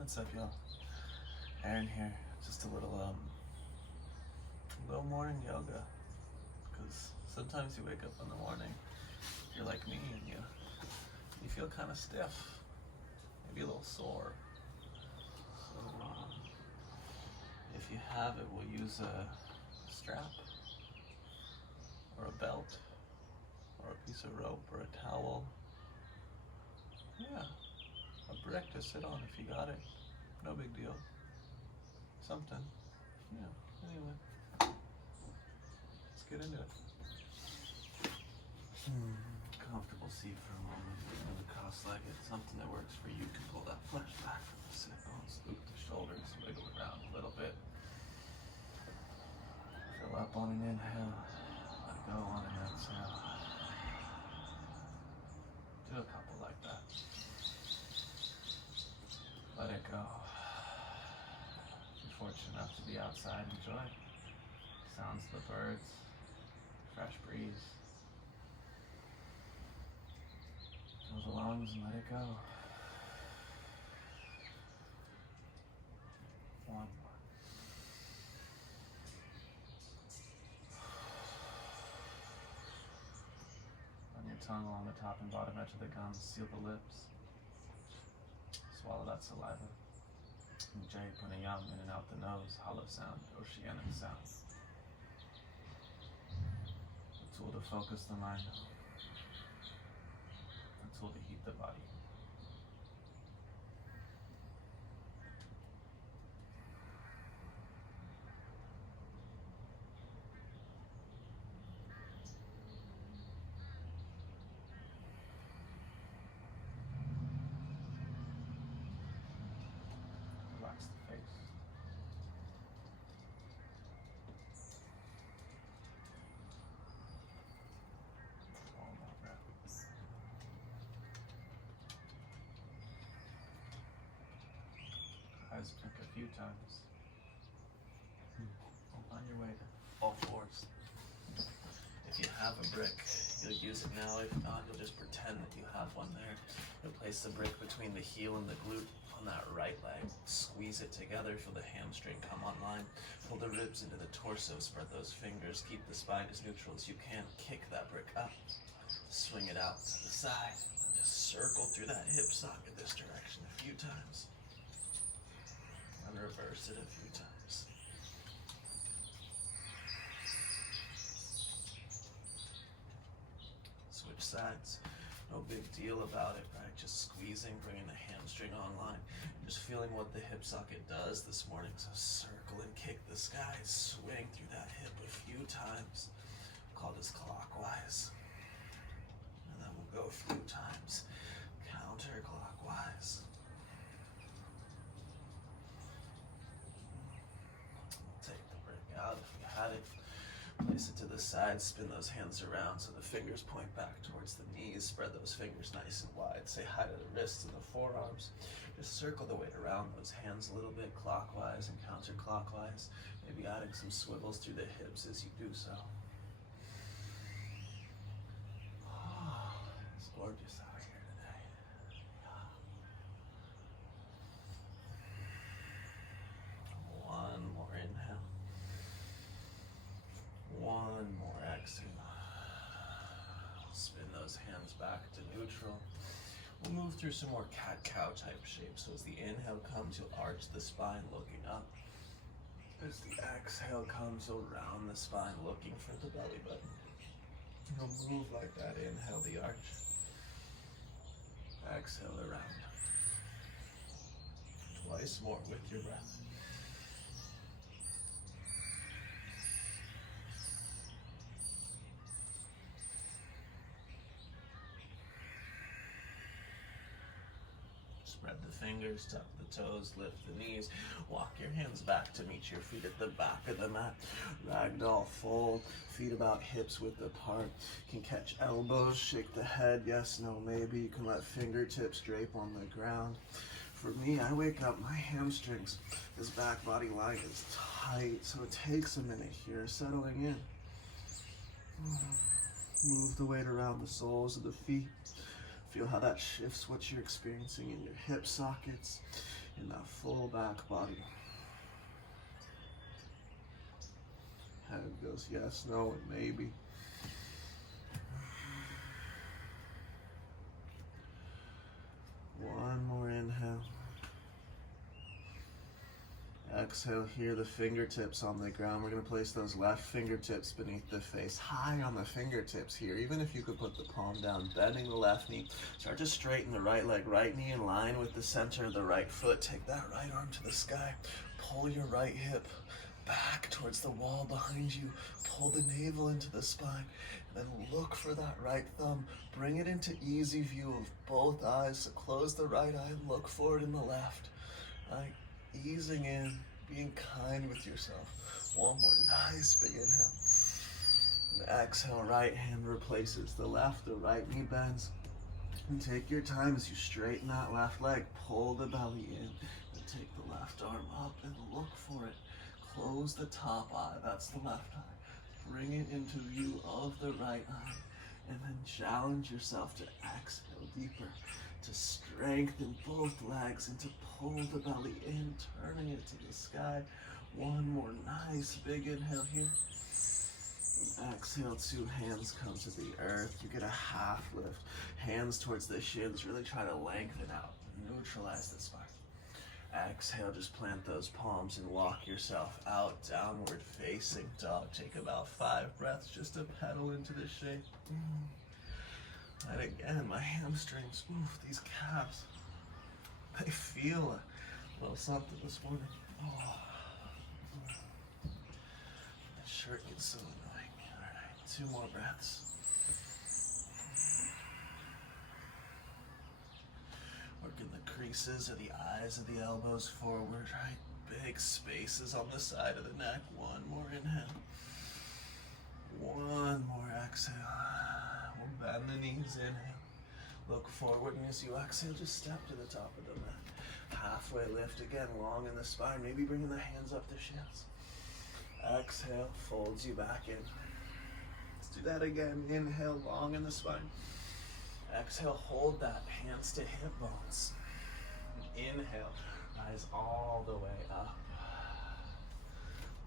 What's up, y'all? Aaron here. Just a little morning yoga. Because sometimes you wake up in the morning, you're like me, and you feel kind of stiff, maybe a little sore. So if you have it, we'll use a strap or a belt or a piece of rope or a towel. Yeah, a brick to sit on if you got it. No big deal. Something. Yeah, anyway. Let's get into it. Comfortable seat for a moment. Really cross-legged. Something that works for you. Can pull that flesh back from the sit bones. Loop the shoulders. Wiggle around a little bit. Fill up on an inhale. Let go on an exhale. Do a couple like that. Let it go. If you're fortunate enough to be outside, enjoy. Sounds of the birds, fresh breeze. Fill the lungs and let it go. One more. Run your tongue along the top and bottom edge of the gums. Seal the lips. Swallow that saliva. And J, pranayama in and out the nose. Hollow sound, oceanic sound. A tool to focus the mind. A tool to heat the body. Relax the face. One more breath. Eyes blink a few times. On your way to all fours. If you have a brick, you'll use it now. If not, you'll just pretend that you have one there. You'll place the brick between the heel and the glute on that right leg. Squeeze it together, feel the hamstring come online. Pull the ribs into the torso, spread those fingers. Keep the spine as neutral as you can. Kick that brick up. Swing it out to the side. And just circle through that hip socket this direction a few times. And reverse it a few times. Switch sides. No big deal about it, right? Just squeezing, bringing the hamstring online. Just feeling what the hip socket does this morning. So circle and kick the sky. Swing through that hip a few times. Call this clockwise. And then we'll go a few times counterclockwise. Take the brick out if you had it. Place it to the side, spin those hands around so the fingers point back towards the knees. Spread those fingers nice and wide. Say hi to the wrists and the forearms. Just circle the weight around those hands a little bit, clockwise and counterclockwise. Maybe adding some swivels through the hips as you do so. Oh, it's gorgeous out here today. One more inhale. One more exhale. Spin those hands back to neutral. We'll move through some more cat-cow type shapes. So as the inhale comes, you'll arch the spine looking up. As the exhale comes, you'll round the spine looking for the belly button. You'll move like that. Inhale the arch. Exhale the round. Twice more with your breath. Spread the fingers, tuck the toes, lift the knees. Walk your hands back to meet your feet at the back of the mat. Ragdoll fold, feet about hips width apart. You can catch elbows, shake the head, yes, no, maybe. You can let fingertips drape on the ground. For me, I wake up, my hamstrings, this back body line is tight, so it takes a minute here, settling in. Move the weight around the soles of the feet. Feel how that shifts what you're experiencing in your hip sockets, in that full back body. Head goes yes, no, and maybe. One more inhale. Exhale, here the fingertips on the ground. We're going to place those left fingertips beneath the face, high on the fingertips here. Even if you could put the palm down, bending the left knee. Start to straighten the right leg, right knee in line with the center of the right foot. Take that right arm to the sky. Pull your right hip back towards the wall behind you. Pull the navel into the spine. And then look for that right thumb. Bring it into easy view of both eyes. So close the right eye and look forward in the left. Right. Easing in, being kind with yourself. One more nice big inhale. And exhale, right hand replaces the left, the right knee bends. And take your time as you straighten that left leg. Pull the belly in and take the left arm up and look for it. Close the top eye, that's the left eye. Bring it into view of the right eye. And then challenge yourself to exhale deeper, to strengthen both legs and to pull the belly in, turning it to the sky. One more nice big inhale here. And exhale, two hands come to the earth. You get a half lift. Hands towards the shins. Really try to lengthen out, neutralize the spine. Exhale, just plant those palms and walk yourself out, downward facing dog. Take about 5 breaths just to pedal into the shape. And again, my hamstrings, these calves, they feel a little something this morning. Oh. The shirt gets so annoying. All right, 2 more breaths. Working the creases of the eyes of the elbows forward, right? Big spaces on the side of the neck. One more inhale. One more exhale. We'll bend the knees, inhale. Look forward, and as you exhale, just step to the top of the mat. Halfway lift again, long in the spine. Maybe bringing the hands up to shins. Exhale, folds you back in. Let's do that again. Inhale, long in the spine. Exhale, hold that, hands to hip bones. Inhale, rise all the way up.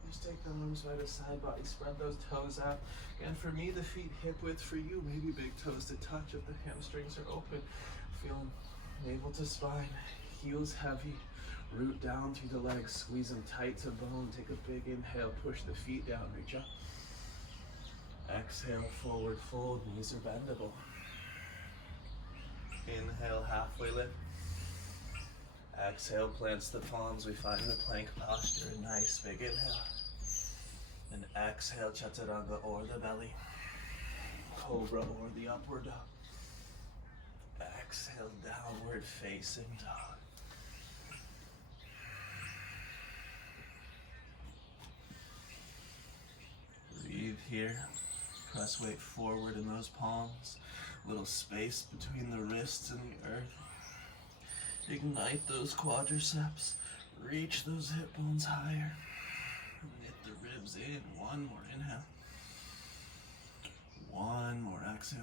Just take the arms by the side body, spread those toes out. Again, for me, the feet hip width. For you, maybe big toes to touch if the hamstrings are open. Feeling navel to spine, heels heavy. Root down through the legs, squeeze them tight to bone. Take a big inhale, push the feet down, reach up. Exhale, forward fold, knees are bendable. Inhale, halfway lift. Exhale, plants the palms. We find the plank posture. Nice big inhale. And exhale, chaturanga or the belly. Cobra or the upward dog. Exhale, downward facing dog. Breathe here. Press weight forward in those palms. Little space between the wrists and the earth. Ignite those quadriceps. Reach those hip bones higher. Knit the ribs in. One more inhale. One more exhale.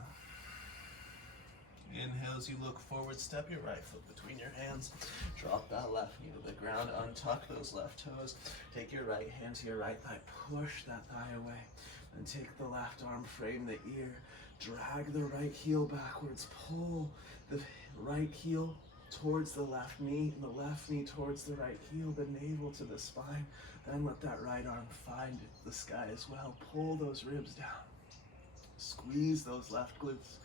Inhale as you look forward. Step your right foot between your hands. Drop that left knee to the ground. Untuck those left toes. Take your right hand to your right thigh. Push that thigh away. Then take the left arm, frame the ear. Drag the right heel backwards. Pull the right heel towards the left knee, and the left knee towards the right heel, the navel to the spine. Then let that right arm find the sky as well. Pull those ribs down. Squeeze those left glutes.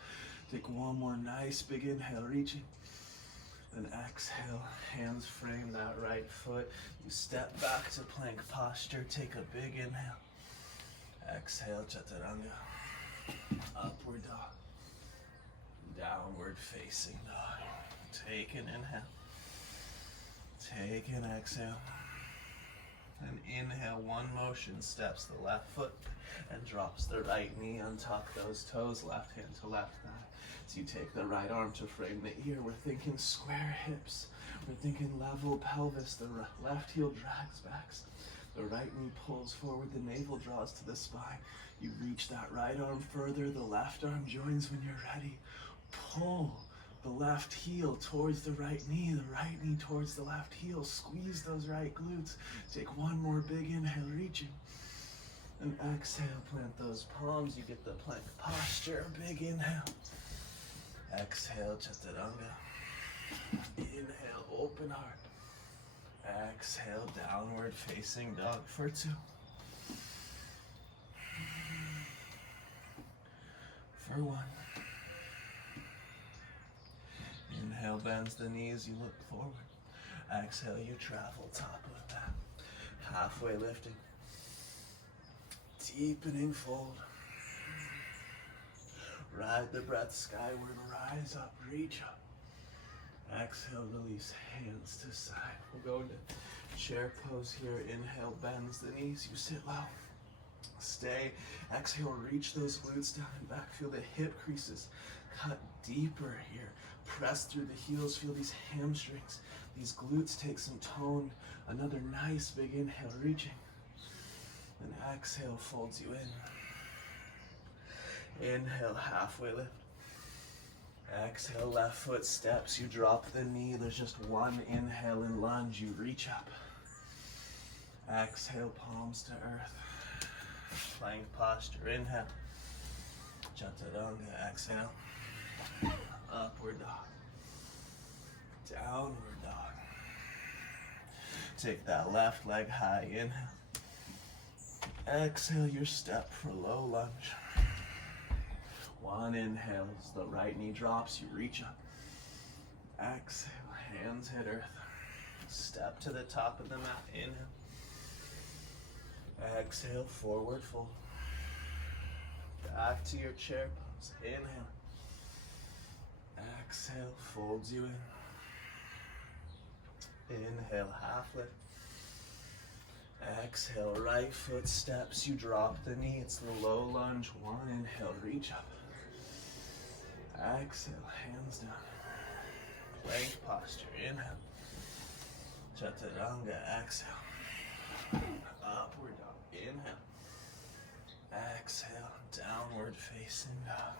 Take one more nice big inhale, reaching. Then exhale, hands frame that right foot. You step back to plank posture. Take a big inhale. Exhale, chaturanga. Upward dog. Downward facing dog. Take an inhale. Take an exhale. And inhale, one motion, steps the left foot and drops the right knee. Untuck those toes, left hand to left thigh. So you take the right arm to frame the ear. We're thinking square hips. We're thinking level pelvis. The left heel drags back. The right knee pulls forward. The navel draws to the spine. You reach that right arm further. The left arm joins when you're ready. Pull the left heel towards the right knee towards the left heel. Squeeze those right glutes. Take one more big inhale, reaching. And exhale, plant those palms. You get the plank posture. Big inhale. Exhale, chaturanga. Inhale, open heart. Exhale, downward facing dog for 2. For 1. Inhale, bends the knees, you look forward. Exhale, you travel top of that. Halfway lifting. Deepening fold. Ride the breath skyward, rise up, reach up. Exhale, release, hands to side. We'll go into chair pose here. Inhale, bends the knees, you sit low. Stay. Exhale, reach those glutes down and back. Feel the hip creases cut deeper here. Press through the heels. Feel these hamstrings. These glutes take some tone. Another nice big inhale, reaching. And exhale, folds you in. Inhale, halfway lift. Exhale, left foot steps. You drop the knee. There's just one inhale and lunge. You reach up. Exhale, palms to earth. Plank posture. Inhale. Chaturanga. Exhale. Upward dog. Downward dog. Take that left leg high. Inhale. Exhale your step for low lunge. One inhale as the right knee drops, you reach up. Exhale, hands hit earth. Step to the top of the mat. Inhale. Exhale, forward fold. Back to your chair pose. Inhale. Exhale, folds you in. Inhale, half lift. Exhale, right foot steps. You drop the knee. It's the low lunge. One inhale, reach up. Exhale, hands down. Plank posture. Inhale. Chaturanga. Exhale. Upward dog. Inhale. Exhale. Downward facing dog.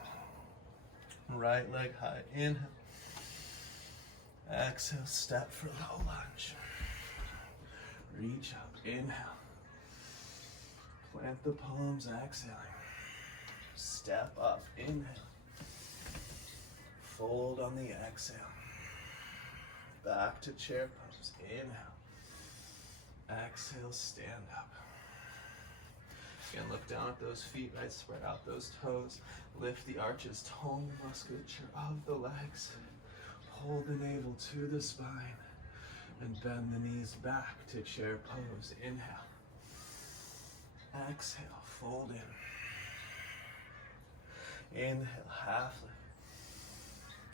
Right leg high. Inhale. Exhale. Step for low lunge. Reach up. Inhale. Plant the palms. Exhaling. Step up. Inhale. Fold on the exhale. Back to chair pose. Inhale. Exhale, stand up. Again, look down at those feet, right? Spread out those toes. Lift the arches. Tone the musculature of the legs. Hold the navel to the spine. And bend the knees back to chair pose. Inhale. Exhale, fold in. Inhale, half lift.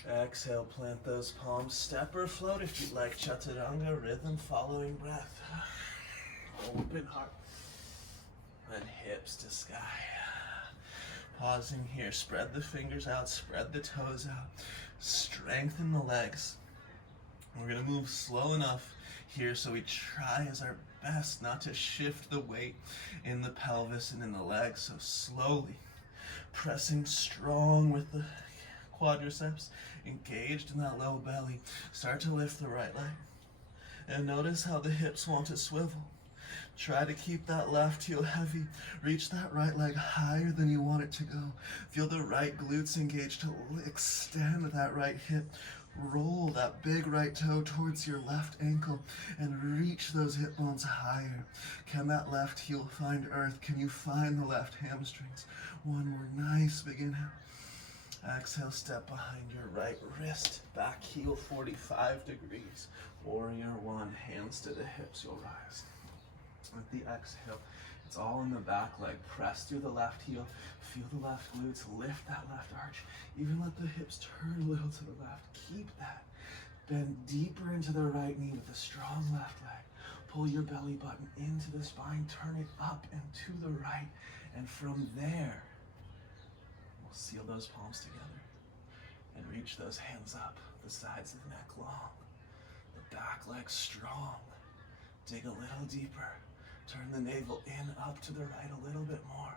Exhale, plant those palms. Step or float if you'd like. Chaturanga, rhythm following breath. Open heart. And hips to sky. Pausing here. Spread the fingers out. Spread the toes out. Strengthen the legs. We're going to move slow enough here so we try as our best not to shift the weight in the pelvis and in the legs. So slowly pressing strong with the quadriceps engaged in that low belly. Start to lift the right leg. And notice how the hips want to swivel. Try to keep that left heel heavy. Reach that right leg higher than you want it to go. Feel the right glutes engaged to extend that right hip. Roll that big right toe towards your left ankle and reach those hip bones higher. Can that left heel find earth? Can you find the left hamstrings? One more nice big inhale. Exhale, step behind your right wrist. Back heel 45 degrees. Warrior one, hands to the hips, you'll rise. With the exhale, it's all in the back leg. Press through the left heel. Feel the left glutes. Lift that left arch. Even let the hips turn a little to the left. Keep that. Bend deeper into the right knee with a strong left leg. Pull your belly button into the spine. Turn it up and to the right. And from there, we'll seal those palms together and reach those hands up. The sides of the neck long. The back leg strong. Dig a little deeper. Turn the navel in, up to the right a little bit more.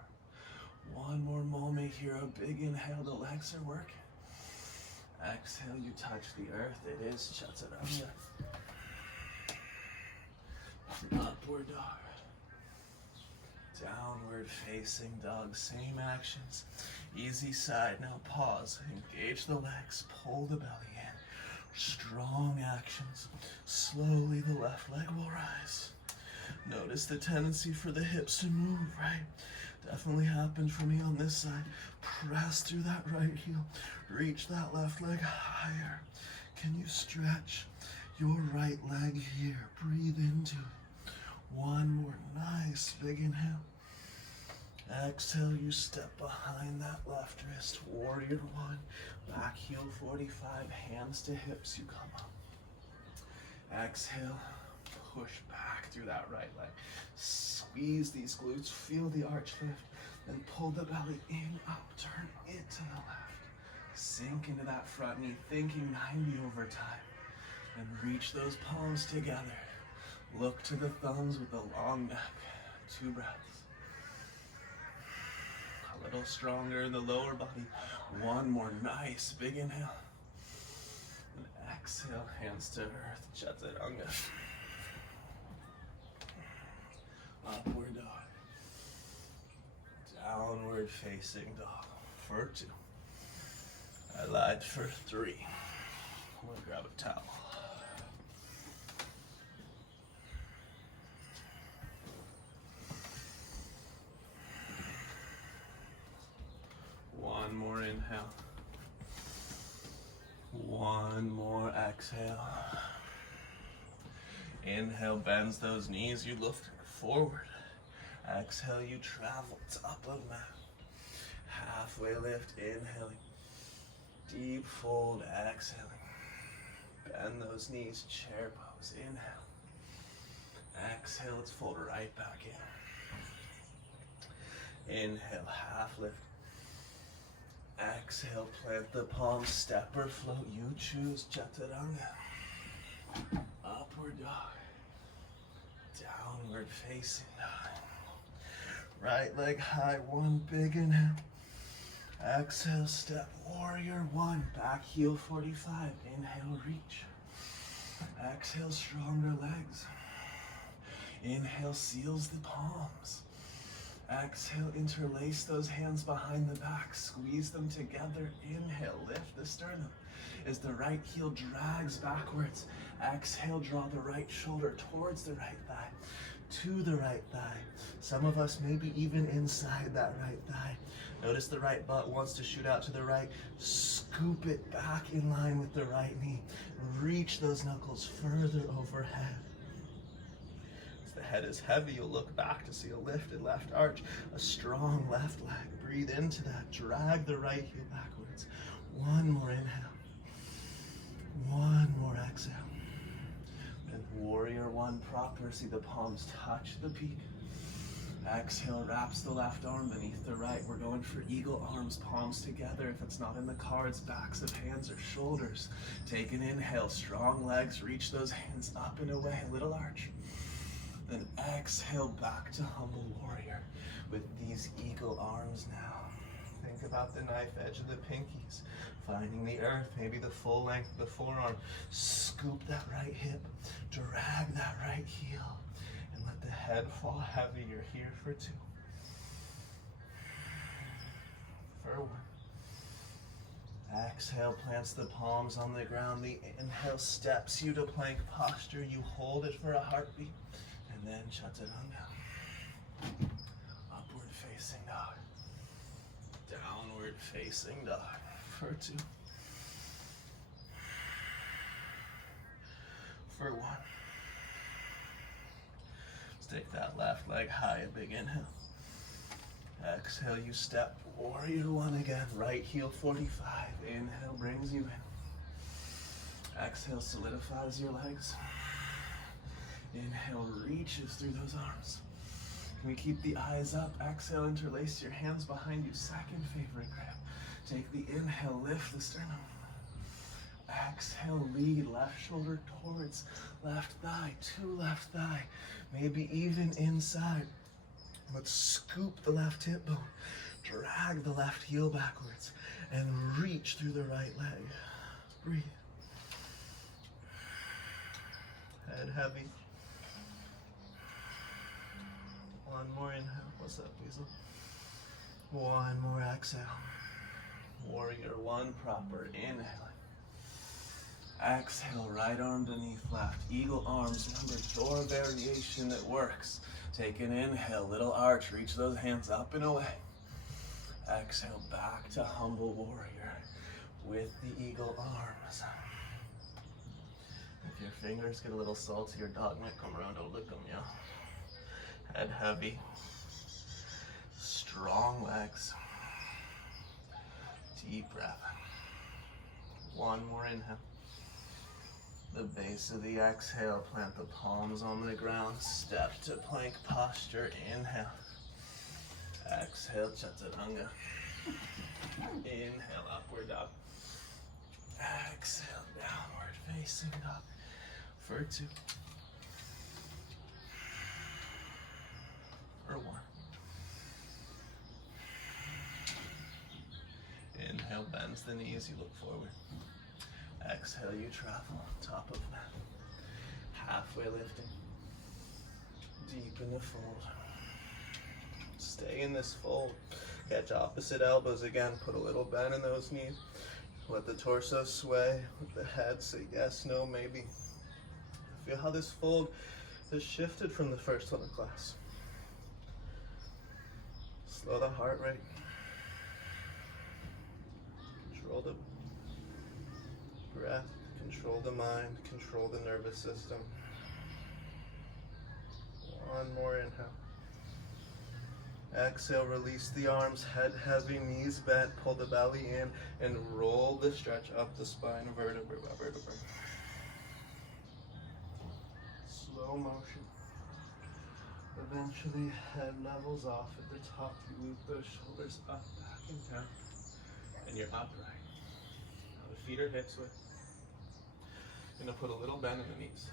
One more moment here, a big inhale, the legs are working. Exhale, you touch the earth. It is chaturanga. Upward dog. Downward facing dog. Same actions. Easy side. Now pause. Engage the legs. Pull the belly in. Strong actions. Slowly the left leg will rise. Notice the tendency for the hips to move, right? Definitely happened for me on this side. Press through that right heel. Reach that left leg higher. Can you stretch your right leg here? Breathe into it. One more nice big inhale. Exhale, you step behind that left wrist. Warrior one. Back heel 45. Hands to hips. You come up. Exhale. Push back through that right leg. Squeeze these glutes. Feel the arch lift. Then pull the belly in, up, turn it to the left. Sink into that front knee, thinking 90 over time. And reach those palms together. Look to the thumbs with a long neck. 2 breaths. A little stronger in the lower body. One more nice big inhale. And exhale, hands to earth, chaturanga. Upward dog. Downward facing dog for 2. I lied for 3. I'm gonna grab a towel. One more inhale. One more exhale. Inhale, bends those knees, you lift forward. Exhale, you travel top of mat. Halfway lift, inhaling. Deep fold, exhaling. Bend those knees, chair pose, inhale. Exhale, let's fold right back in. Inhale, half lift. Exhale, plant the palms, step or float, you choose, chaturanga. Upward dog. Downward facing dog. Right leg high, one big inhale. Exhale, step, warrior one. Back heel 45, inhale, reach. Exhale, stronger legs. Inhale, seals the palms. Exhale, interlace those hands behind the back. Squeeze them together. Inhale, lift the sternum. As the right heel drags backwards. Exhale, draw the right shoulder towards the right thigh. To the right thigh. Some of us maybe even inside that right thigh. Notice the right butt wants to shoot out to the right. Scoop it back in line with the right knee. Reach those knuckles further overhead. As the head is heavy, you'll look back to see a lifted left arch, a strong left leg. Breathe into that. Drag the right heel backwards. One more inhale. One more exhale. And warrior one proper. See the palms touch the peak. Exhale, wraps the left arm beneath the right. We're going for eagle arms, palms together. If it's not in the cards, backs of hands or shoulders. Take an inhale, strong legs, reach those hands up and away, little arch. Then exhale back to humble warrior with these eagle arms now. Think about the knife edge of the pinkies, finding the earth, maybe the full length of the forearm. Scoop that right hip, drag that right heel. Let the head fall heavy. You're here for 2. For 1. Exhale, plants the palms on the ground. The inhale steps you to plank posture. You hold it for a heartbeat. And then chaturanga. Upward facing dog. Downward facing dog. For 2. For 1. Take that left leg high, a big inhale. Exhale, you step, warrior one again. Right heel 45. Inhale brings you in. Exhale, solidifies your legs. Inhale, reaches through those arms. Can we keep the eyes up? Exhale, interlace your hands behind you. Second favorite grab. Take the inhale, lift the sternum. Exhale, lead left shoulder towards left thigh, to left thigh, maybe even inside. Let's scoop the left hip bone, drag the left heel backwards, and reach through the right leg. Breathe. Head heavy. One more inhale. What's up, Weasel? One more exhale. Warrior one, proper inhale. Exhale, right arm beneath left. Eagle arms, remember your variation that works. Take an inhale, little arch, reach those hands up and away. Exhale, back to humble warrior with the eagle arms. If your fingers get a little salty, your dog might come around to lick them, yeah? Head heavy. Strong legs. Deep breath. One more inhale. The base of the exhale, plant the palms on the ground, step to plank posture, inhale. Exhale, chaturanga. Inhale, upward dog. Exhale, downward facing dog. For two. For one. Inhale, bends the knees, you look forward. Exhale, you travel, top of mat. Halfway lifting. Deep in the fold. Stay in this fold. Catch opposite elbows again. Put a little bend in those knees. Let the torso sway. Let the head say yes, no, maybe. Feel how this fold has shifted from the first one of class. Slow the heart rate. Control the breath, control the mind, control the nervous system. One more inhale. Exhale, release the arms, head heavy, knees bent, pull the belly in, and roll the stretch up the spine, vertebra by vertebra. Slow motion. Eventually, head levels off at the top. You loop those shoulders up, back, and down. And you're upright. Now the feet are hips width. You're gonna put a little bend in the knees.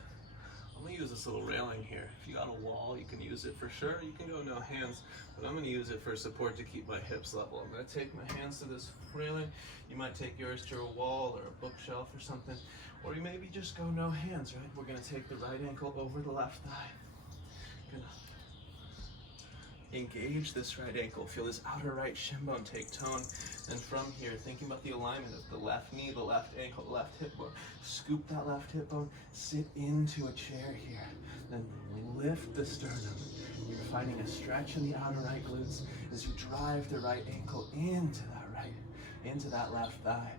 I'm gonna use this little railing here. If you got a wall, you can use it for sure. You can go no hands, but I'm gonna use it for support to keep my hips level. I'm gonna take my hands to this railing. You might take yours to a wall or a bookshelf or something, or you maybe just go no hands, right? We're gonna take the right ankle over the left thigh. Gonna engage this right ankle. Feel this outer right shin bone take tone. And from here, thinking about the alignment of the left knee, the left ankle, the left hip bone. Scoop that left hip bone, sit into a chair here. Then lift the sternum. You're finding a stretch in the outer right glutes as you drive the right ankle into that left thigh.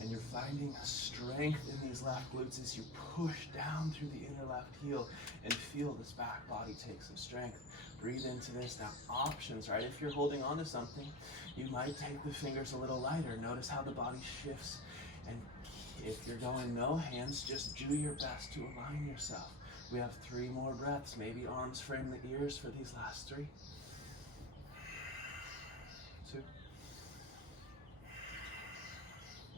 And you're finding a strength in these left glutes as you push down through the inner left heel and feel this back body take some strength. Breathe into this. Now, options, right? If you're holding on to something, you might take the fingers a little lighter. Notice how the body shifts. And if you're going no hands, just do your best to align yourself. We have 3 more breaths. Maybe arms frame the ears for these last 3. 2.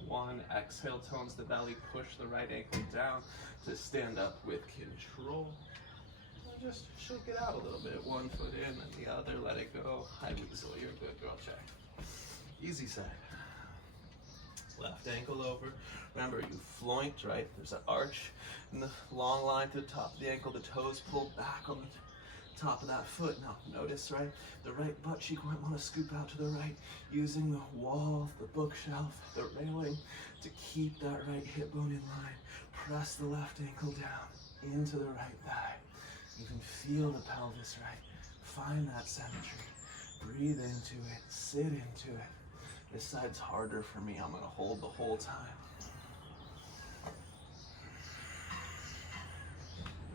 1. Exhale, tones the belly. Push the right ankle down to stand up with control. Just shake it out a little bit. 1 foot in and the other. Let it go. Hi, Weasel. You're a good girl. Check. Easy side. Left ankle over. Remember, you flanked, right? There's an arch in the long line to the top of the ankle. The toes pulled back on the top of that foot. Now, notice, right? The right butt cheek might want to scoop out to the right, using the wall, the bookshelf, the railing to keep that right hip bone in line. Press the left ankle down into the right thigh. You can feel the pelvis, right? Find that symmetry. Breathe into it. Sit into it. This side's harder for me. I'm going to hold the whole time.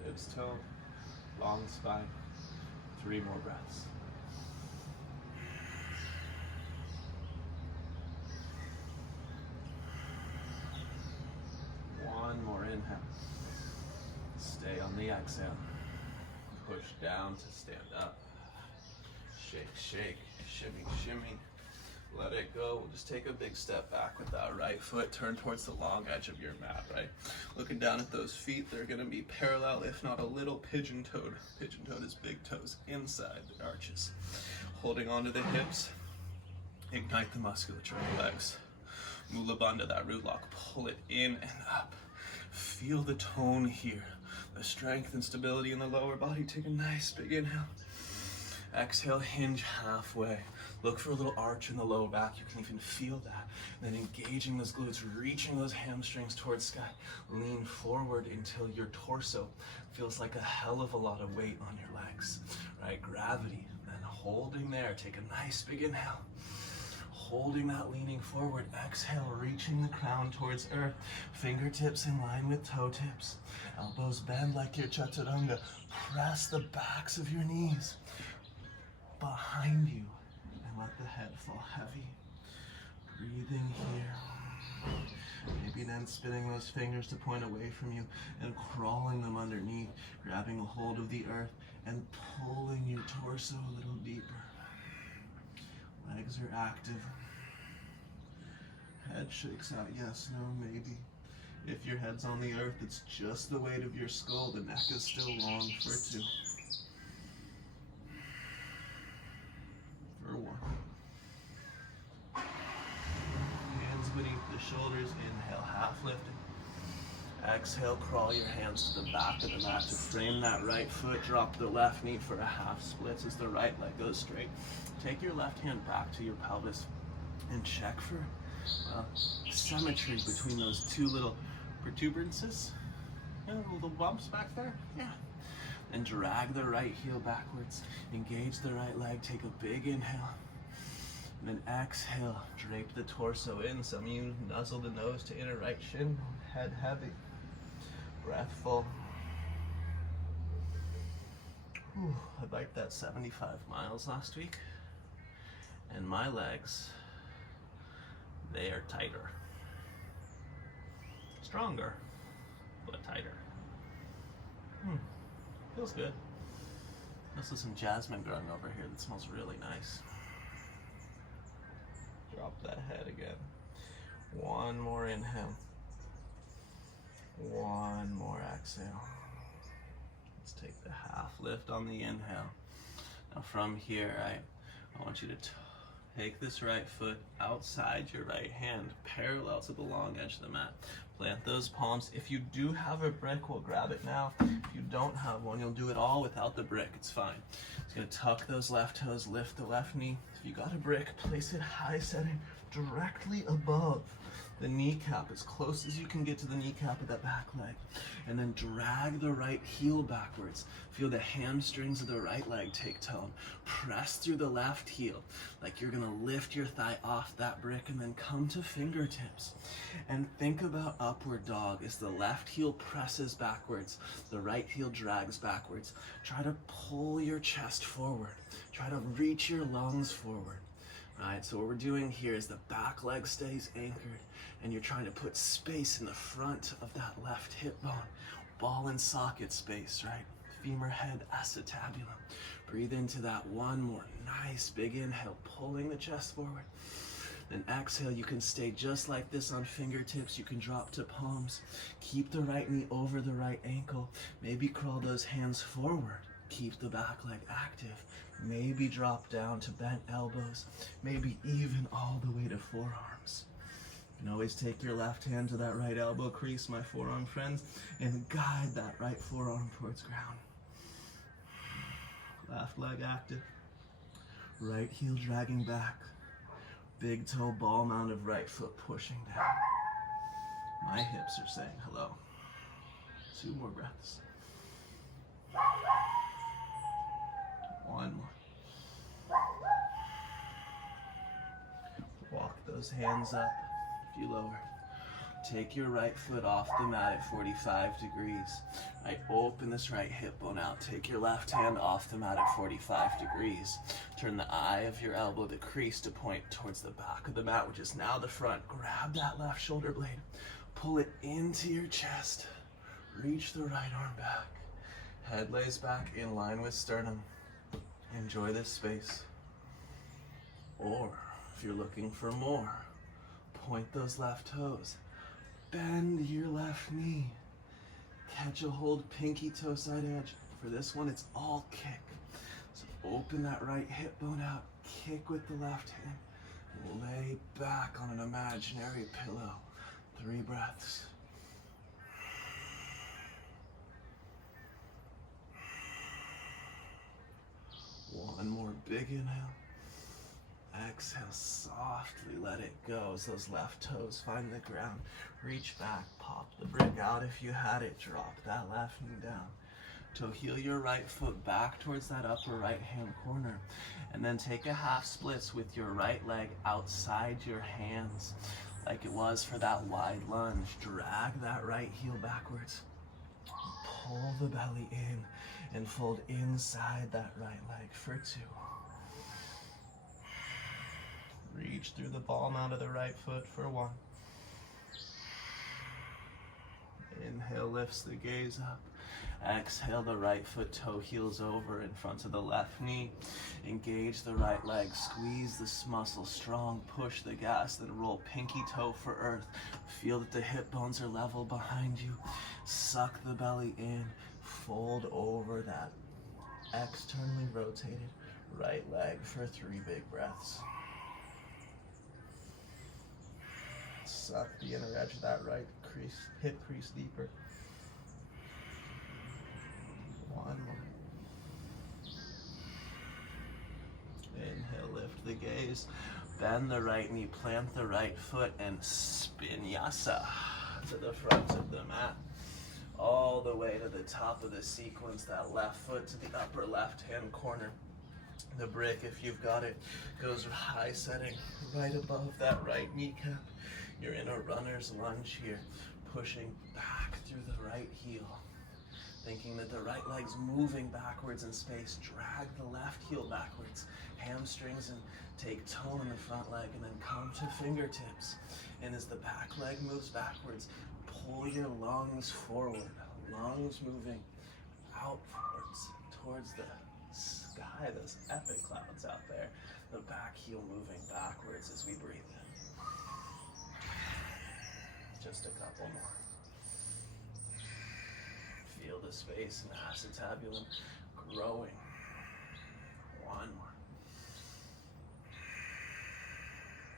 Ribs toe, long spine. 3 more breaths. One more inhale. Stay on the exhale. Push down to stand up. Shake, shake, shimmy, shimmy. Let it go. We'll just take a big step back with that right foot. Turn towards the long edge of your mat, right? Looking down at those feet, they're going to be parallel, if not a little pigeon-toed. Pigeon-toed is big toes inside the arches. Holding onto the hips. Ignite the musculature of the legs. Mula Bandha, that root lock. Pull it in and up. Feel the tone here. The strength and stability in the lower body. Take a nice big inhale. Exhale, hinge halfway. Look for a little arch in the lower back. You can even feel that. And then engaging those glutes, reaching those hamstrings towards sky. Lean forward until your torso feels like a hell of a lot of weight on your legs, right? Gravity. And holding there. Take a nice big inhale. Holding that, leaning forward. Exhale, reaching the crown towards earth. Fingertips in line with toe tips. Elbows bend like your chaturanga. Press the backs of your knees behind you and let the head fall heavy. Breathing here. Maybe then spinning those fingers to point away from you and crawling them underneath, grabbing a hold of the earth and pulling your torso a little deeper. Legs are active. Head shakes out, yes, no, maybe. If your head's on the earth, it's just the weight of your skull. The neck is still long for 2. For 1. Hands beneath the shoulders. Inhale, half lifted. Exhale, crawl your hands to the back of the mat to frame that right foot. Drop the left knee for a half splits as the right leg goes straight. Take your left hand back to your pelvis and check for symmetry between those 2 little protuberances. Little bumps back there. Yeah. And drag the right heel backwards. Engage the right leg. Take a big inhale. And then exhale. Drape the torso in. Some of you nuzzle the nose to inner right shin. Head heavy. Breath full. Whew, I biked that 75 miles last week. And my legs, they are tighter. Stronger, but tighter. Feels good. This is some jasmine growing over here that smells really nice. Drop that head again. One more inhale. One more exhale. Let's take the half lift on the inhale. Now from here, I want you to take this right foot outside your right hand, parallel to the long edge of the mat. Plant those palms. If you do have a brick, we'll grab it now. If you don't have one, you'll do it all without the brick. It's fine. Just gonna tuck those left toes, lift the left knee. If you got a brick, place it high setting directly above the kneecap, as close as you can get to the kneecap of that back leg. And then drag the right heel backwards. Feel the hamstrings of the right leg take tone. Press through the left heel like you're gonna lift your thigh off that brick, and then come to fingertips. And think about upward dog as the left heel presses backwards, the right heel drags backwards. Try to pull your chest forward. Try to reach your lungs forward. Right, so what we're doing here is the back leg stays anchored, and you're trying to put space in the front of that left hip bone. Ball and socket space, right? Femur head acetabulum. Breathe into that one more nice big inhale, pulling the chest forward. Then exhale, you can stay just like this on fingertips. You can drop to palms. Keep the right knee over the right ankle. Maybe crawl those hands forward. Keep the back leg active. Maybe drop down to bent elbows. Maybe even all the way to forearms. You can always take your left hand to that right elbow crease, my forearm friends, and guide that right forearm towards ground. Left leg active. Right heel dragging back. Big toe ball mound of right foot pushing down. My hips are saying hello. 2 more breaths. One more. Walk those hands up. If you lower, take your right foot off the mat at 45 degrees. Right, open this right hip bone out. Take your left hand off the mat at 45 degrees. Turn the eye of your elbow, the crease, to point towards the back of the mat, which is now the front. Grab that left shoulder blade. Pull it into your chest. Reach the right arm back. Head lays back in line with sternum. Enjoy this space. Or, if you're looking for more, point those left toes. Bend your left knee. Catch a hold, pinky toe side edge. For this one, it's all kick. So open that right hip bone out. Kick with the left hand. Lay back on an imaginary pillow. 3 breaths. One more big inhale. Exhale, softly let it go as those left toes find the ground. Reach back, pop the brick out if you had it. Drop that left knee down. To heel your right foot back towards that upper right hand corner. And then take a half splits with your right leg outside your hands like it was for that wide lunge. Drag that right heel backwards. Pull the belly in and fold inside that right leg for 2. Reach through the palm out of the right foot for 1. Inhale lifts the gaze up. Exhale, the right foot toe heels over in front of the left knee. Engage the right leg, squeeze this muscle strong, push the gas, then roll pinky toe for earth. Feel that the hip bones are level behind you. Suck the belly in, fold over that externally rotated right leg for 3 big breaths. Suck the inner edge of that right crease, hip crease deeper. 1 more. Inhale, lift the gaze. Bend the right knee, plant the right foot, and Vinyasa to the front of the mat. All the way to the top of the sequence, that left foot to the upper left-hand corner. The brick, if you've got it, goes high setting right above that right kneecap. You're in a runner's lunge here, pushing back through the right heel. Thinking that the right leg's moving backwards in space. Drag the left heel backwards, hamstrings, and take tone in the front leg, and then come to fingertips. And as the back leg moves backwards, pull your lungs forward. Lungs moving outwards towards the sky, those epic clouds out there. The back heel moving backwards as we breathe in. Just a couple more. Feel the space in the acetabulum growing. 1 more.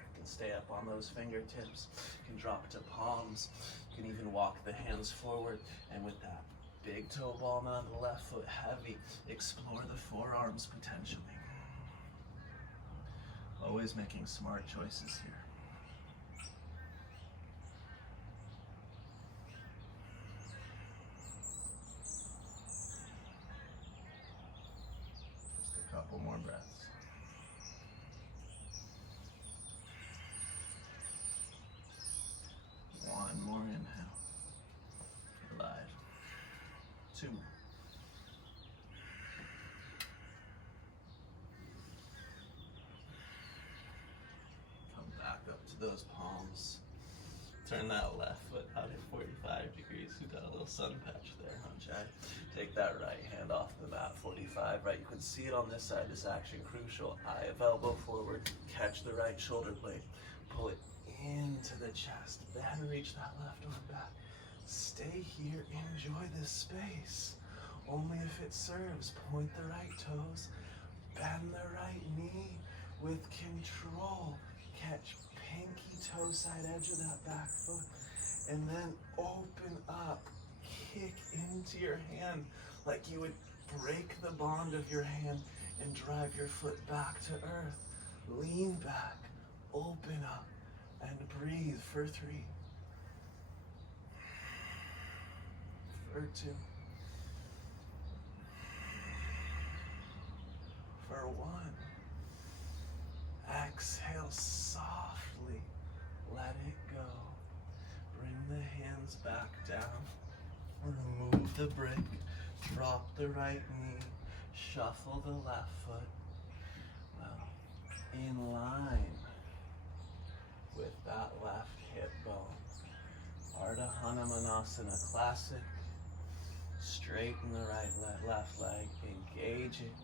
You can stay up on those fingertips. You can drop to palms. You can even walk the hands forward. And with that big toe ball on the left foot heavy, explore the forearms potentially. Always making smart choices here. Couple more breaths. 1 more inhale. Alive. 2 more. Come back up to those palms. Turn that left foot out at 45 degrees. You got a little sun patch there, huh, Chad? Take that right hand off the mat, 45, right? You can see it on this side, this action crucial. Eye of elbow forward, catch the right shoulder blade, pull it into the chest, then reach that left arm back. Stay here, enjoy this space. Only if it serves, point the right toes, bend the right knee with control. Catch pinky toe side edge of that back foot, and then open up. Kick into your hand like you would break the bond of your hand and drive your foot back to earth. Lean back, open up, and breathe for 3. For 2. For 1. Exhale softly, let it go. Bring the hands back down. Remove the brick, drop the right knee, shuffle the left foot. Well, in line with that left hip bone. Ardha Hanumanasana classic. Straighten the left leg, engage it,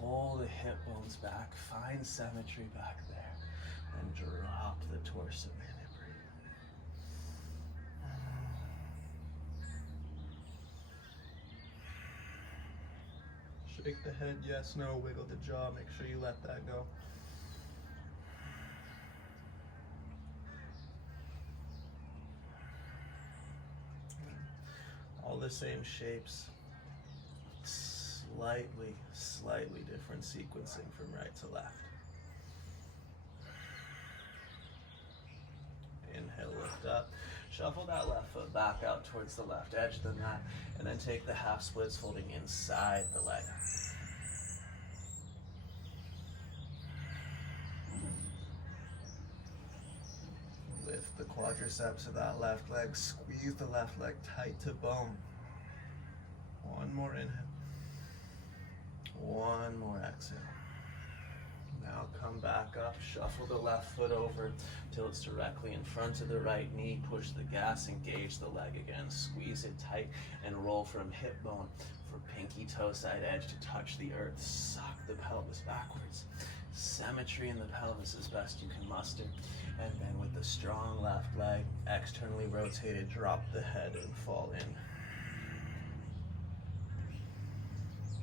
pull the hip bones back, find symmetry back there, and drop the torso in and breathe. Shake the head, yes, no, wiggle the jaw, make sure you let that go. the same shapes, slightly different sequencing from right to left. Inhale, lift up. Shuffle that left foot back out towards the left edge of the mat, and then take the half splits folding inside the leg. Lift the quadriceps of that left leg, squeeze the left leg tight to bone. One more inhale. One more exhale. Now come back up, shuffle the left foot over till it's directly in front of the right knee. Push the gas, engage the leg again, squeeze it tight, and roll from hip bone for pinky toe side edge to touch the earth. Suck the pelvis backwards. Symmetry in the pelvis as best you can muster. And then with the strong left leg, externally rotated, drop the head and fall in.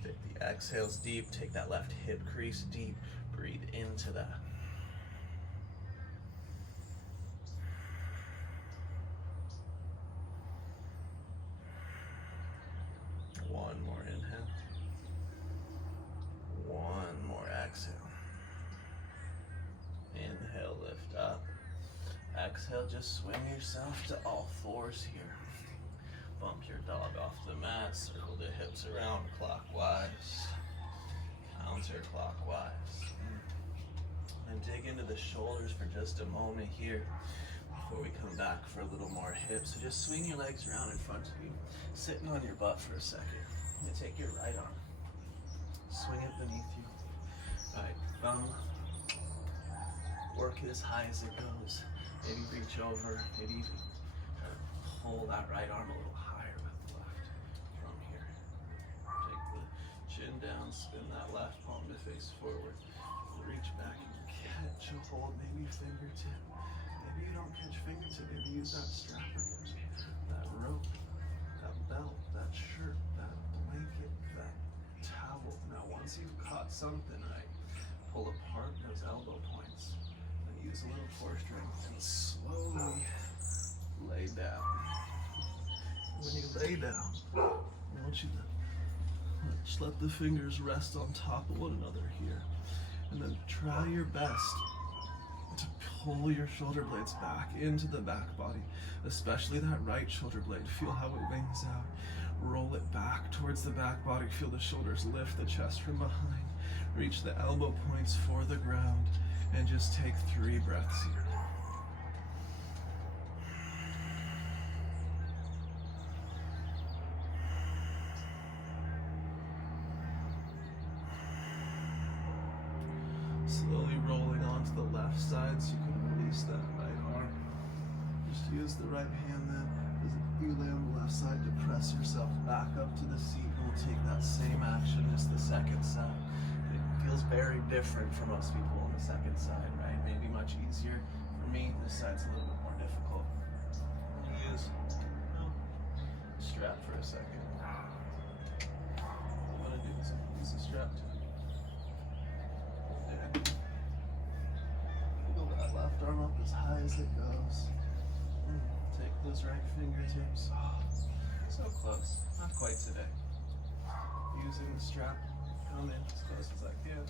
Take the exhales deep, take that left hip crease deep, breathe into that. One more inhale. One more exhale. Inhale, lift up. Exhale, just swing yourself to all fours here. Bump your dog off the mat, circle the hips around clockwise, counterclockwise. And dig into the shoulders for just a moment here before we come back for a little more hips. So just swing your legs around in front of you, sitting on your butt for a second. And take your right arm, swing it beneath you. Right thumb, work it as high as it goes. Maybe reach over, maybe even pull that right arm a little higher with the left from here. Take the chin down, spin that left palm to face forward. Reach back and catch a hold, maybe fingertip. Maybe you don't catch fingertip, maybe use that strap again. That rope, that belt, that shirt, that blanket, that towel. Now once you've caught something right, pull apart those elbow points. And use a little core strength and slowly lay down. When you lay down, I want you to just let the fingers rest on top of one another here. And then try your best to pull your shoulder blades back into the back body, especially that right shoulder blade. Feel how it wings out. Roll it back towards the back body. Feel the shoulders lift the chest from behind. Reach the elbow points for the ground and just take 3 breaths here. Slowly rolling onto the left side so you can release that right arm. Just use the right hand then, as you lay on the left side, to press yourself back up to the seat. We'll take that same action as the second side. It feels very different for most people on the second side, right? Maybe much easier. For me, this side's a little bit more difficult. I'm gonna use strap for a second. What I'm gonna do is use the strap to left arm up as high as it goes. Take those right fingertips. Oh, so close. Not quite today. Using the strap, come in as close as I can.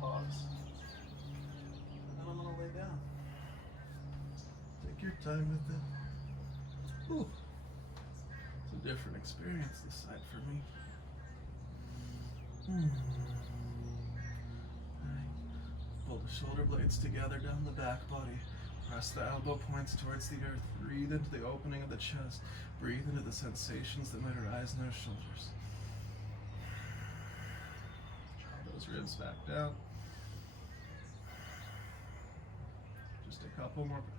Pause. And then I'm going to lay down. Take your time with it. Ooh. It's a different experience this side for me. Right. Pull the shoulder blades together down the back body. Press the elbow points towards the earth. Breathe into the opening of the chest. Breathe into the sensations that might arise in those shoulders. Draw those ribs back down. Just a couple more breaths.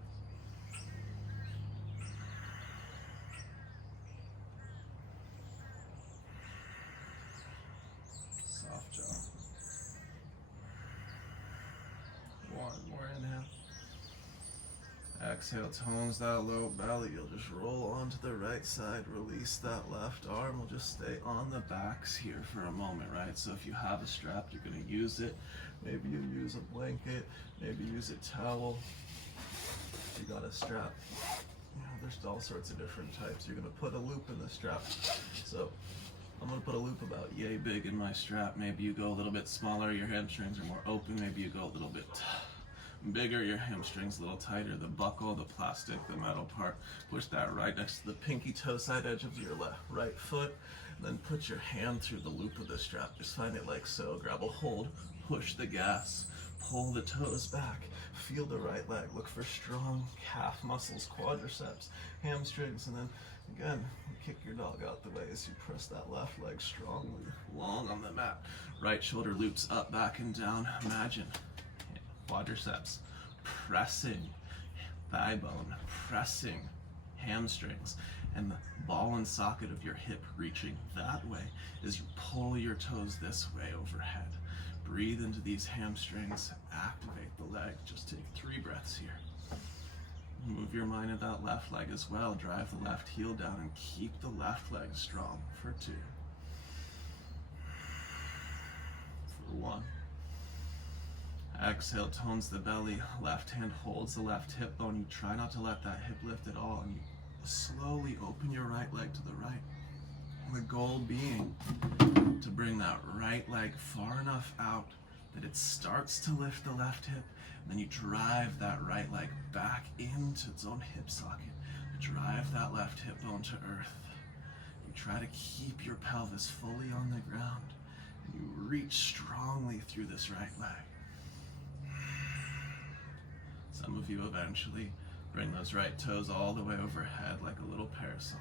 Exhale, tones that low belly. You'll just roll onto the right side, release that left arm. We'll just stay on the backs here for a moment, right? So if you have a strap, you're gonna use it. Maybe you use a blanket, maybe use a towel. you got a strap, there's all sorts of different types. You're gonna put a loop in the strap. So I'm gonna put a loop about yay big in my strap. Maybe you go a little bit smaller, your hamstrings are more open. Maybe you go a little bit bigger, your hamstrings a little tighter. The buckle, the plastic, the metal part, push that right next to the pinky toe side edge of your right foot. And then put your hand through the loop of the strap. Just find it like so. Grab a hold, push the gas, pull the toes back. Feel the right leg. Look for strong calf muscles, quadriceps, hamstrings, and then again, kick your dog out the way as you press that left leg strongly long on the mat. Right shoulder loops up, back, and down. Imagine quadriceps pressing, thigh bone pressing, hamstrings, and the ball and socket of your hip reaching that way as you pull your toes this way overhead. Breathe into these hamstrings, activate the leg. Just take 3 breaths here. Move your mind at that left leg as well. Drive the left heel down and keep the left leg strong for 2. For 1. Exhale, tones the belly. Left hand holds the left hip bone. You try not to let that hip lift at all. And you slowly open your right leg to the right. The goal being to bring that right leg far enough out that it starts to lift the left hip. And then you drive that right leg back into its own hip socket. You drive that left hip bone to earth. You try to keep your pelvis fully on the ground. And you reach strongly through this right leg. Some of you eventually bring those right toes all the way overhead like a little parasol.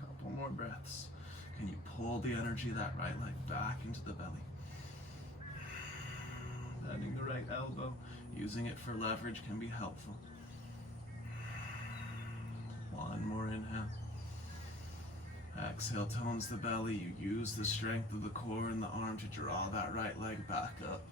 Couple more breaths. Can you pull the energy of that right leg back into the belly? Bending the right elbow, using it for leverage can be helpful. 1 more inhale. Exhale, tones the belly. You use the strength of the core and the arm to draw that right leg back up.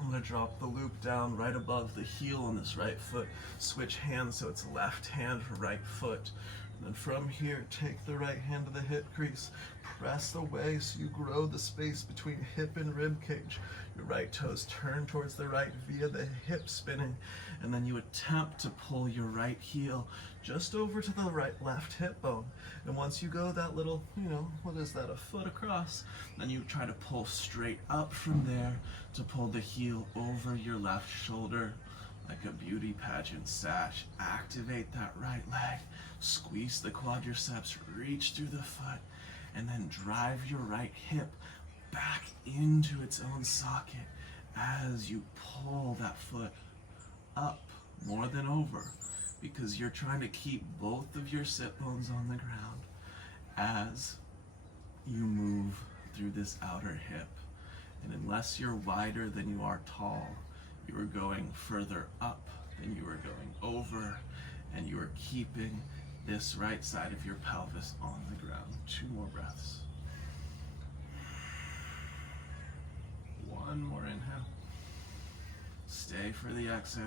I'm going to drop the loop down right above the heel on this right foot. Switch hands so it's left hand for right foot. And then from here, take the right hand to the hip crease. Press away so you grow the space between hip and rib cage. Your right toes turn towards the right via the hip spinning. And then you attempt to pull your right heel just over to the left hip bone. And once you go that little, what is that, a foot across, then you try to pull straight up from there to pull the heel over your left shoulder like a beauty pageant sash. Activate that right leg, squeeze the quadriceps, reach through the foot, and then drive your right hip back into its own socket as you pull that foot up more than over, because you're trying to keep both of your sit bones on the ground as you move through this outer hip. And unless you're wider than you are tall, you are going further up than you are going over, and you are keeping this right side of your pelvis on the ground. 2 more breaths. 1 more inhale. Stay for the exhale.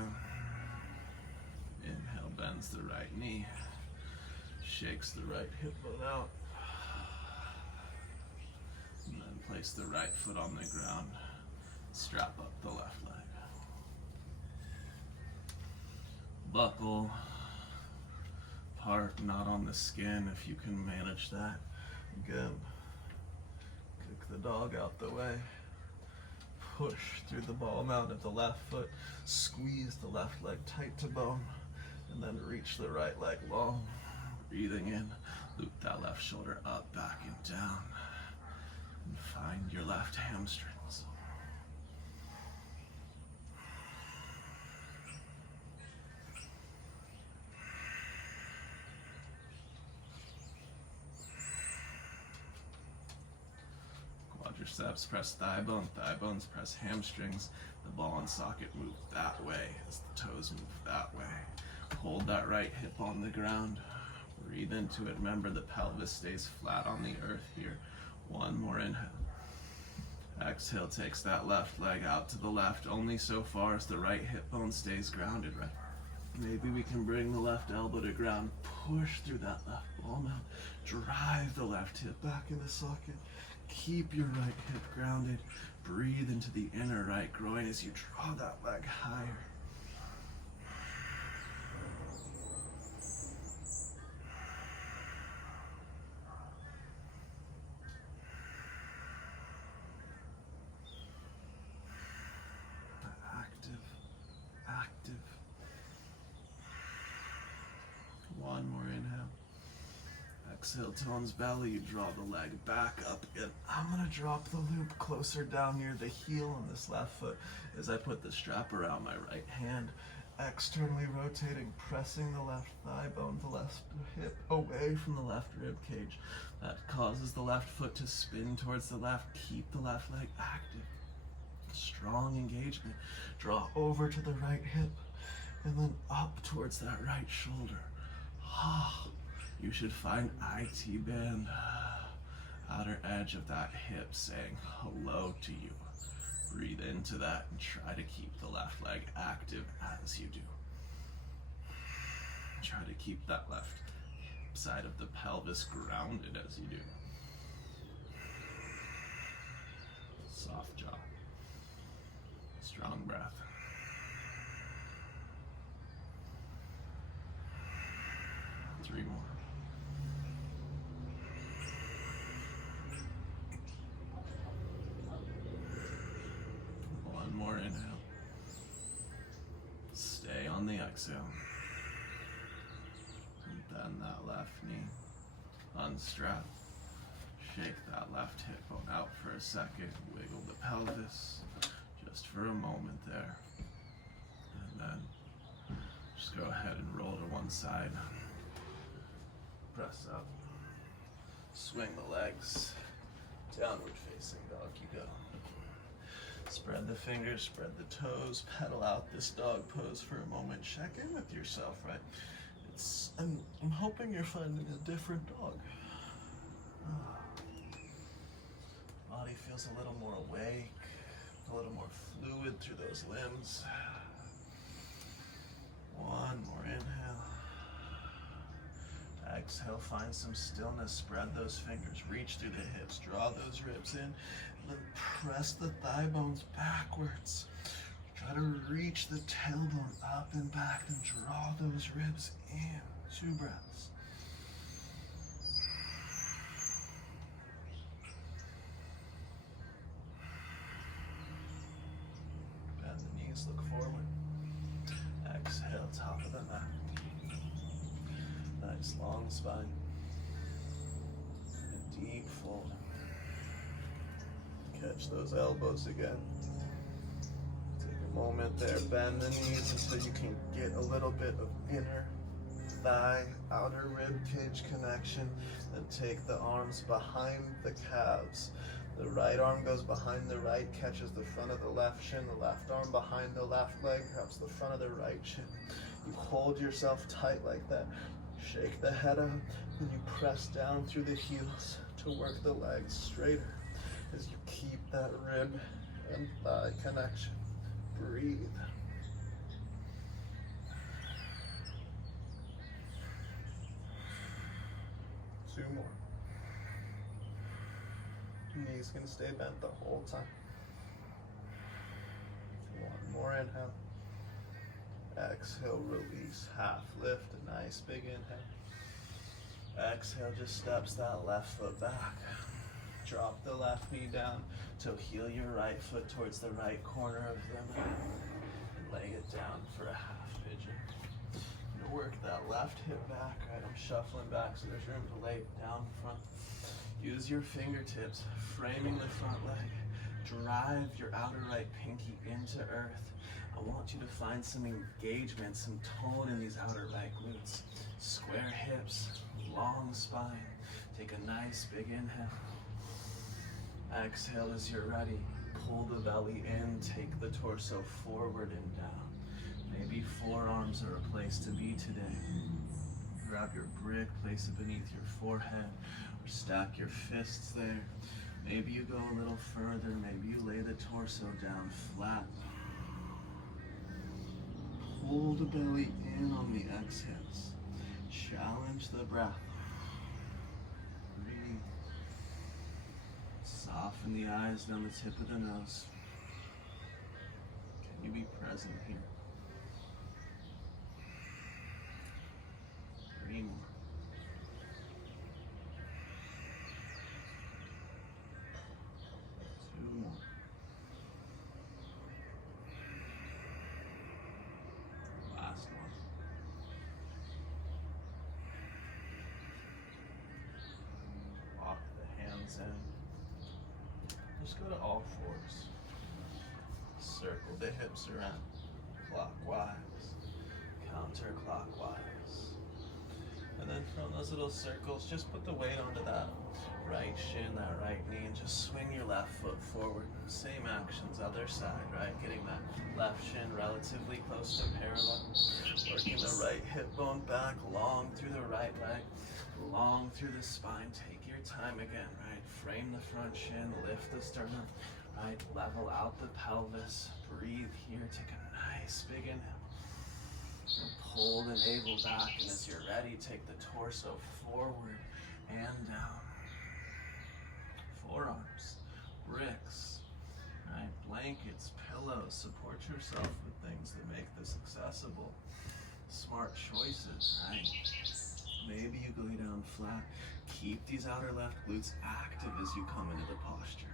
Inhale, bends the right knee, shakes the right hip bone out, and then place the right foot on the ground. Strap up the left leg. Buckle, part not on the skin if you can manage that. Again, kick the dog out the way. Push through the ball mount of the left foot. Squeeze the left leg tight to bone. And then reach the right leg long. Breathing in, loop that left shoulder up, back, and down. And find your left hamstrings. Quadriceps press thigh bones press hamstrings. The ball and socket move that way as the toes move that way. Hold that right hip on the ground. Breathe into it. Remember, the pelvis stays flat on the earth here. 1 more inhale. Exhale takes that left leg out to the left only so far as the right hip bone stays grounded, right? Maybe we can bring the left elbow to ground. Push through that left ball mount. Drive the left hip back in the socket. Keep your right hip grounded. Breathe into the inner right groin as you draw that leg higher. exhale, tones belly, you draw the leg back up, and I'm gonna drop the loop closer down near the heel on this left foot as I put the strap around my right hand, externally rotating, pressing the left thigh bone, the left hip away from the left rib cage. That causes the left foot to spin towards the left. Keep the left leg active. Strong engagement. Draw over to the right hip and then up towards that right shoulder. You should find IT band, outer edge of that hip saying hello to you. Breathe into that and try to keep the left leg active as you do. Try to keep that left side of the pelvis grounded as you do. Soft jaw. Strong breath. Three more. One more inhale. Stay on the exhale. And bend that left knee. Unstrap. Shake that left hip bone out for a second. Wiggle the pelvis just for a moment there. And then just go ahead and roll to one side. Press up. Swing the legs. Downward facing dog you go. Spread the fingers, spread the toes, pedal out this dog pose for a moment. Check in with yourself, right? I'm hoping you're finding a different dog. Body feels a little more awake, a little more fluid through those limbs. One more inhale. Exhale, find some stillness, spread those fingers, reach through the hips, draw those ribs in, and then press the thigh bones backwards. Try to reach the tailbone up and back and draw those ribs in. 2 breaths. Bend the knees, look forward. Exhale, top of the mat. Nice long spine. A deep fold. Catch those elbows again. Take a moment there. Bend the knees until you can get a little bit of inner thigh, outer rib cage connection. Then take the arms behind the calves. The right arm goes behind the right, catches the front of the left shin. The left arm behind the left leg grabs the front of the right shin. You hold yourself tight like that. Shake the head up, and you press down through the heels to work the legs straighter as you keep that rib and thigh connection. Breathe. Two more. Knees can stay bent the whole time. One more inhale. Exhale, release, half lift, a nice big inhale. Exhale, just steps that left foot back. Drop the left knee down to heel your right foot towards the right corner of the mat. And lay it down for a half pigeon. I'm gonna work that left hip back, right? I'm shuffling back so there's room to lay it down in front. Use your fingertips, framing the front leg. Drive your outer right pinky into earth. I want you to find some engagement, some tone in these outer right glutes. Square hips, long spine. Take a nice big inhale. Exhale as you're ready. Pull the belly in, take the torso forward and down. Maybe forearms are a place to be today. Grab your brick, place it beneath your forehead, or stack your fists there. Maybe you go a little further, maybe you lay the torso down flat. Pull the belly in on the exhales. Challenge the breath. Breathe. Soften the eyes down the tip of the nose. Can you be present here? 3 more. 2 more. Last one. Just go to all fours. Circle the hips around, clockwise, counterclockwise. And then from those little circles, just put the weight onto that right shin, that right knee, and just swing your left foot forward. Same actions, other side, right? Getting that left shin relatively close to parallel. Working the right hip bone back, long through the right leg, long through the spine. Take your time again, right? Frame the front shin, lift the sternum, right? Level out the pelvis. Breathe here, take a nice big inhale. Pull the navel back, and as you're ready, take the torso forward and down. Forearms, bricks, right? Blankets, pillows. Support yourself with things that make this accessible. Smart choices, right? Maybe you go down flat. Keep these outer left glutes active as you come into the posture.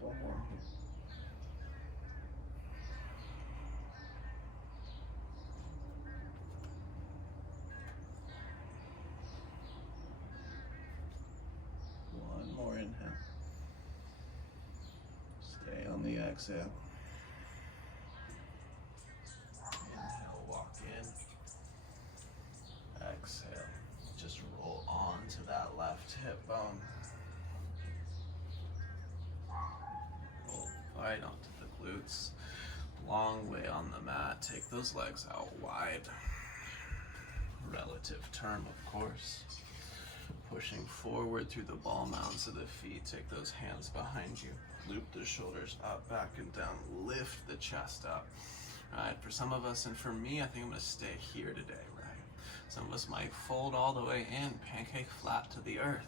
One more here. One more inhale. Stay on the exhale. Inhale, walk in. Exhale. Just roll onto that left hip bone. Right onto the glutes. Long way on the mat. Take those legs out wide. Relative term, of course. Pushing forward through the ball mounds of the feet. Take those hands behind you. Loop the shoulders up, back, and down. Lift the chest up. Right, for some of us, and for me, I think I'm going to stay here today, right? Some of us might fold all the way in, pancake flat to the earth.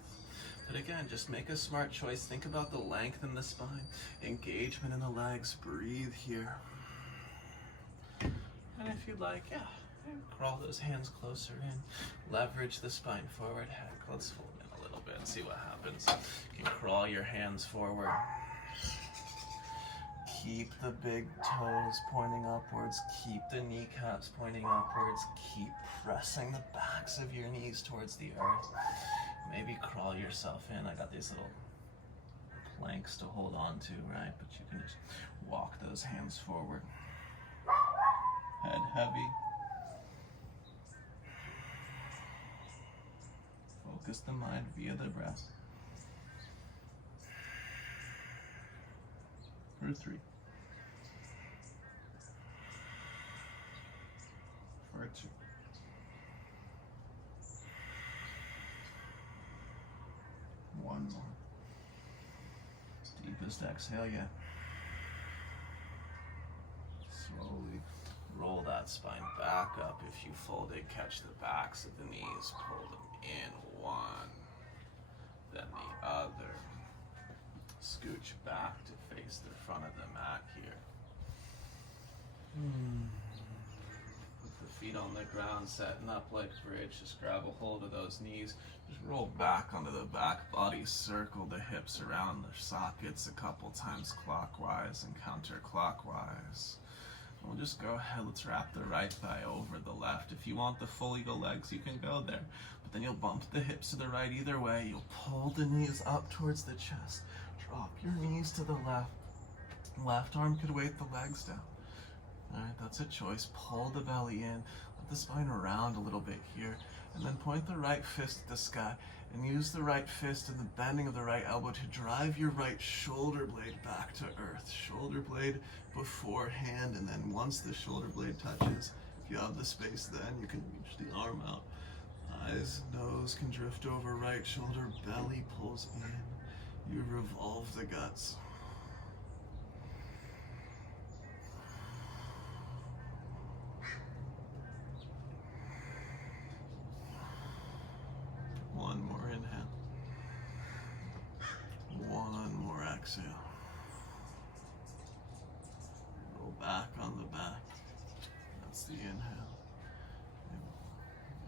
But again, just make a smart choice. Think about the length in the spine, engagement in the legs. Breathe here. And if you'd like, crawl those hands closer in. Leverage the spine forward. Heck, let's fold in a little bit and see what happens. You can crawl your hands forward. Keep the big toes pointing upwards. Keep the kneecaps pointing upwards. Keep pressing the backs of your knees towards the earth. Maybe crawl yourself in. I got these little planks to hold on to, right? But you can just walk those hands forward. Head heavy. Focus the mind via the breath. For 3. For 2. One more. Deepest exhale yet. Slowly roll that spine back up. If you fold it, catch the backs of the knees. Pull them in. One. Then the other. Scooch back to face the front of the mat here. Put the feet on the ground, setting up like bridge. Just grab a hold of those knees. Just roll back onto the back body. Circle the hips around the sockets a couple times clockwise and counterclockwise. We'll just go ahead. Let's wrap the right thigh over the left. If you want the full eagle legs, you can go there. But then you'll bump the hips to the right either way. You'll pull the knees up towards the chest. Drop your knees to the left. Left arm could weight the legs down. All right, that's a choice. Pull the belly in. Let the spine around a little bit here. And then point the right fist at the sky. And use the right fist and the bending of the right elbow to drive your right shoulder blade back to earth. Shoulder blade before hand, and then once the shoulder blade touches, if you have the space, then you can reach the arm out. Eyes, nose can drift over right shoulder, belly pulls in. You revolve the guts. One more inhale. One more exhale. Roll back on the back. the inhale.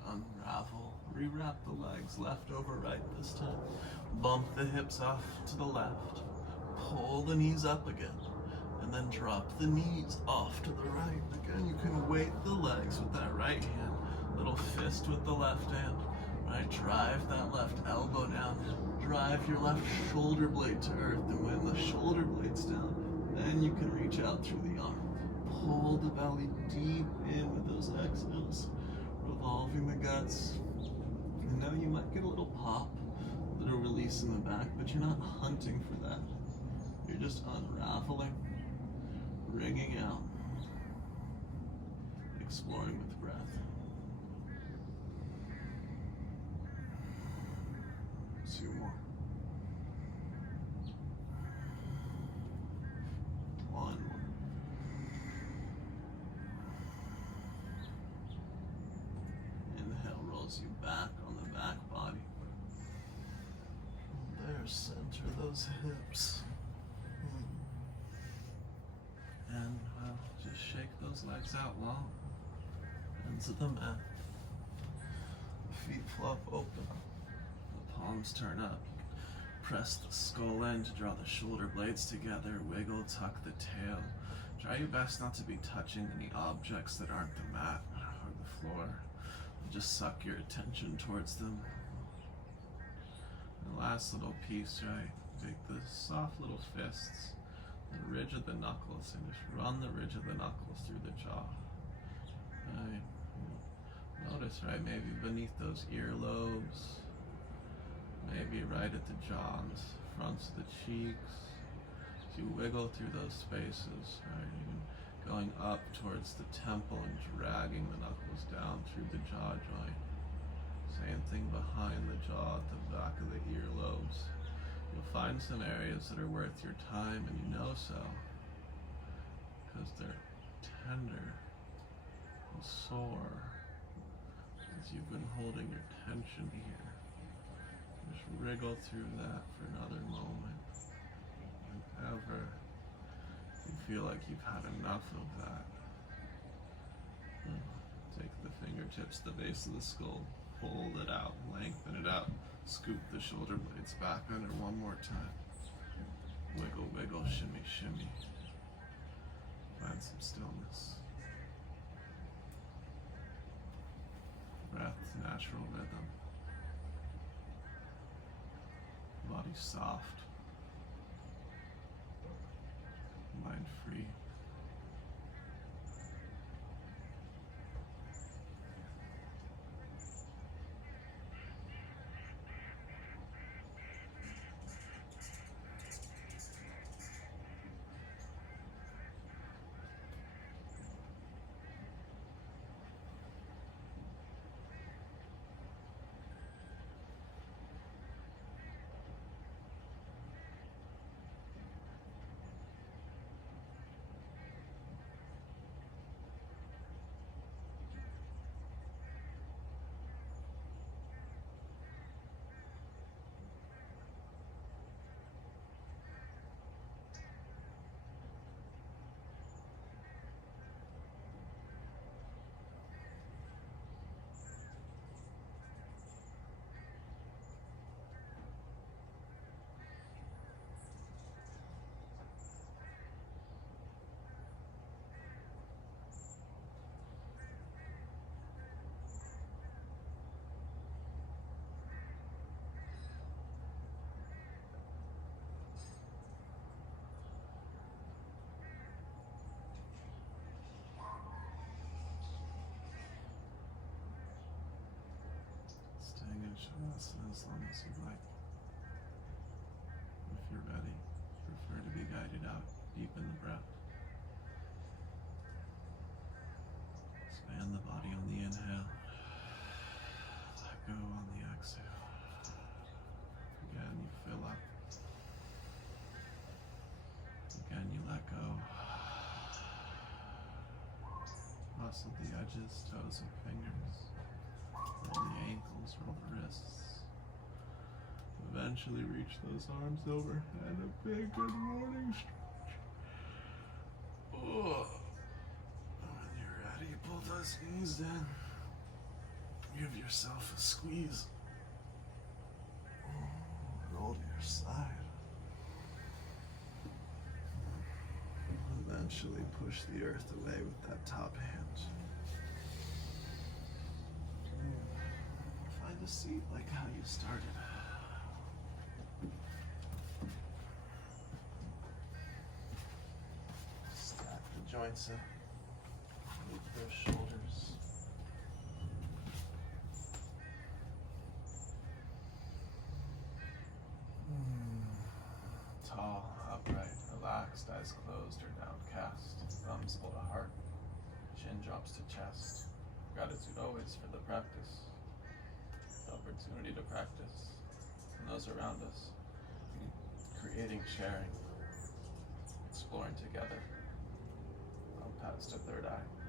Unravel, rewrap the legs, left over right this time. Bump the hips off to the left. Pull the knees up again. And then drop the knees off to the right. Again, you can weight the legs with that right hand. Little fist with the left hand. Right, drive that left elbow down. Drive your left shoulder blade to earth. And when the shoulder blade's down, then you can reach out through the arm. Pull the belly deep in with those exhales. Revolving the guts. And now you might get a little pop, a little release in the back, but you're not hunting for that. You're just unraveling, wringing out, exploring with breath. Two more. One more. Inhale rolls you back on the back body. There, center those hips. And just shake those legs out long into the mat. Feet flop open. The palms turn up. Press the skull end to draw the shoulder blades together. Wiggle, tuck the tail. Try your best not to be touching any objects that aren't the mat or the floor. Just suck your attention towards them. And the last little piece, right? Take the soft little fists, the ridge of the knuckles, and just run the ridge of the knuckles through the jaw. Right? Notice, right? Maybe beneath those earlobes, maybe right at the jaw, on the fronts of the cheeks. As you wiggle through those spaces, right? Even going up towards the temple and dragging the knuckles down through the jaw joint. Same thing behind the jaw at the back of the earlobes. You'll find some areas that are worth your time, and you know so, because they're tender and sore, as you've been holding your tension here. Just wriggle through that for another moment. Whenever you feel like you've had enough of that, take the fingertips to the base of the skull, pull it out, lengthen it out, scoop the shoulder blades back under one more time. Wiggle, wiggle, shimmy, shimmy. Find some stillness. Breath, natural rhythm. Body soft. Mind free. Vinyasa as long as you'd like. If you're ready, prefer to be guided out, deepen the breath. Expand the body on the inhale. Let go on the exhale. Again, you fill up. Again, you let go. Muscle the edges, toes and fingers. Roll the ankles, roll the wrists. Eventually reach those arms overhead. A big good morning stretch. Oh. When you're ready, pull those squeezed in. Give yourself a squeeze. Roll to your side. Eventually push the earth away with that top hand. Find a seat like how you started. Stack the joints up. Move those shoulders. Tall, upright, relaxed, eyes closed or downcast. Thumbs hold a heart. Chin drops to chest. Gratitude always for the practice. The opportunity to practice. And those around us. Creating, sharing. Exploring together. On paths to third eye.